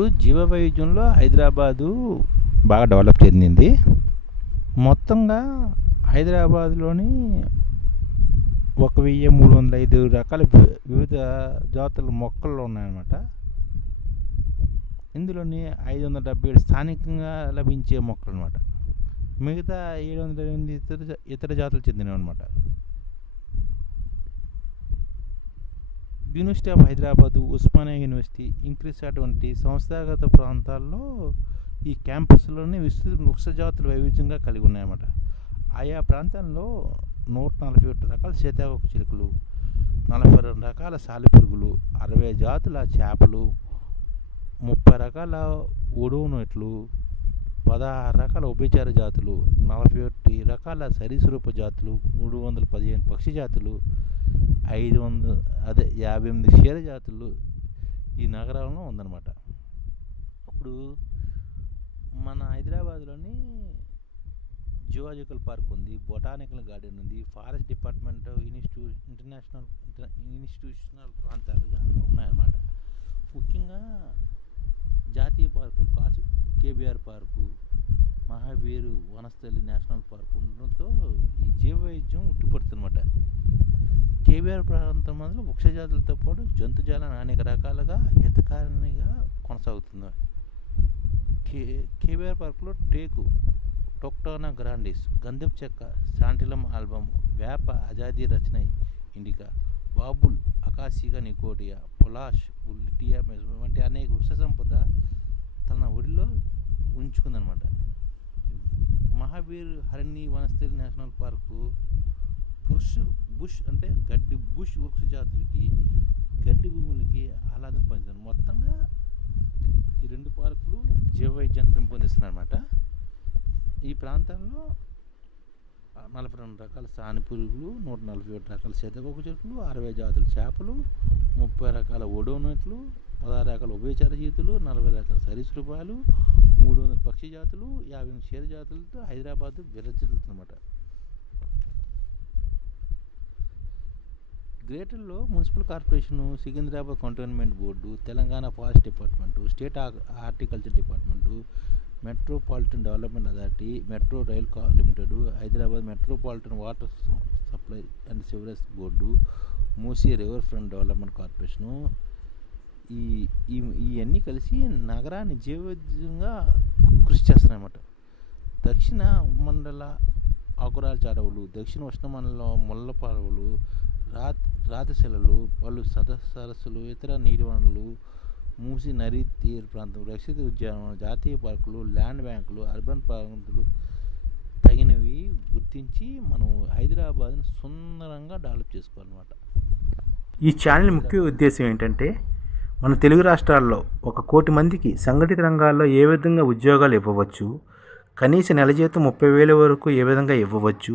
ఇప్పుడు జీవ వైవిధ్యంలో హైదరాబాదు బాగా డెవలప్ చెందింది. మొత్తంగా హైదరాబాద్లోని ఒక వెయ్యి మూడు వందల ఐదు రకాల వివిధ జాతుల మొక్కలు ఉన్నాయన్నమాట. ఇందులోని ఐదు వందల డెబ్బై ఏడు స్థానికంగా లభించే మొక్కలు అనమాట మిగతా ఏడు వందల ఎనిమిది ఇతర ఇతర జాతులు చెందినవి అనమాట university of Hyderabad Osmania university increase వంటి సంస్థాగత ప్రాంతాల్లో ఈ క్యాంపస్లోని విస్తృత వృక్ష జాతులు వైవిధ్యంగా కలిగి ఉన్నాయన్నమాట. ఆయా ప్రాంతంలో నూట నలభై ఒకటి రకాల సీతాకోక చిలుకలు నలభై రెండు రకాల సాలిపురుగులు అరవై జాతుల చేపలు ముప్పై రకాల ఒడోనట్లు పదహారు రకాల ఉభయచార జాతులు నలభై ఒకటి రకాల సరీసృప జాతులు మూడు వందల పదిహేను పక్షి జాతులు ఐదు వందల అదే యాభై ఎనిమిది క్షీర జాతులు ఈ నగరాలలో ఉందన్నమాట. ఇప్పుడు మన హైదరాబాద్లోని జువాజికల్ పార్క్ ఉంది బొటానికల్ గార్డెన్ ఉంది forest department institute international institutional ప్రాంతాలుగా ఉన్నాయన్నమాట. ముఖ్యంగా జాతీయ park కాచు KBR park Mahavir Vanasthali national park ఉండడంతో ఈ జీవ ఉట్టిపడుతుంది ఉట్టిపడుతుందన్నమాట. కేబీఆర్ ప్రాంతం మందులో వృక్షజాతులతో పాటు జంతుజాలను అనేక రకాలుగా హితకారినిగా కొనసాగుతుంది. కే కేబీఆర్ పార్క్లో టేకు టొక్టోనా గ్రాండిస్ గంధపు చెక్క శాంటిలం ఆల్బమ్ వేప అజాదీ రచన ఇండికా బాబుల్ అకాసిగా నికోటియా పొలాష్ బుల్లిటియా వంటి అనేక వృక్ష సంపద తన ఒడిలో ఉంచుకుందనమాట మహావీర్ హరణి వనస్థలి నేషనల్ పార్కు పురుష బుష్ అంటే గడ్డి బుష్ వృక్ష జాతులకి గడ్డి భూములకి ఆహ్లాదం పంచుతారు. మొత్తంగా ఈ రెండు పార్కులు జీవవైద్యాన్ని పెంపొందిస్తున్నారన్నమాట ఈ ప్రాంతంలో నలభై రెండు రకాల సాని పురుగులు నూట నలభై ఒకటి రకాల శతకొక చెట్లు అరవై జాతుల చేపలు ముప్పై రకాల ఓడోనట్లు పదహారు రకాల ఉభయచర జీతులు నలభై రకాల సరీసృపాలు మూడు వందల పక్షి జాతులు యాభై ఎనిమిది క్షీర జాతులతో హైదరాబాద్ విరచిల్లుతుందన్నమాట గ్రేటర్లో municipal corporation Secunderabad cantonment board Telangana forest department state horticulture department metropolitan development authority metro rail కా limited Hyderabad metropolitan water supply and sewerage board Musi river front development corporation. ఈ ఈ ఇవన్నీ కలిసి నగరాన్ని జీవోద్యంగా కృషి చేస్తున్నాయన్నమాట. దక్షిణ మండల ఆకురాల చాడవులు దక్షిణ ఉష్ణ మండలం ముళ్ళ పడవలు రాత్ రాతశిలలు పలు సద సరస్సులు ఇతర నీటి వనరులు మూసి నది తీర ప్రాంతం రక్షిత ఉద్యానవనం జాతీయ పార్కులు ల్యాండ్ బ్యాంకులు అర్బన్ ప్రాంతాలు తగినవి గుర్తించి మనం హైదరాబాద్ని సుందరంగా డెవలప్ చేసుకోవాలన్నమాట. ఈ ఛానల్ ముఖ్య ఉద్దేశం ఏంటంటే మన తెలుగు రాష్ట్రాల్లో ఒక కోటి మందికి సంఘటిత రంగాల్లో ఏ విధంగా ఉద్యోగాలు ఇవ్వవచ్చు కనీస నెల జీతం ముప్పై వేల వరకు ఏ విధంగా ఇవ్వవచ్చు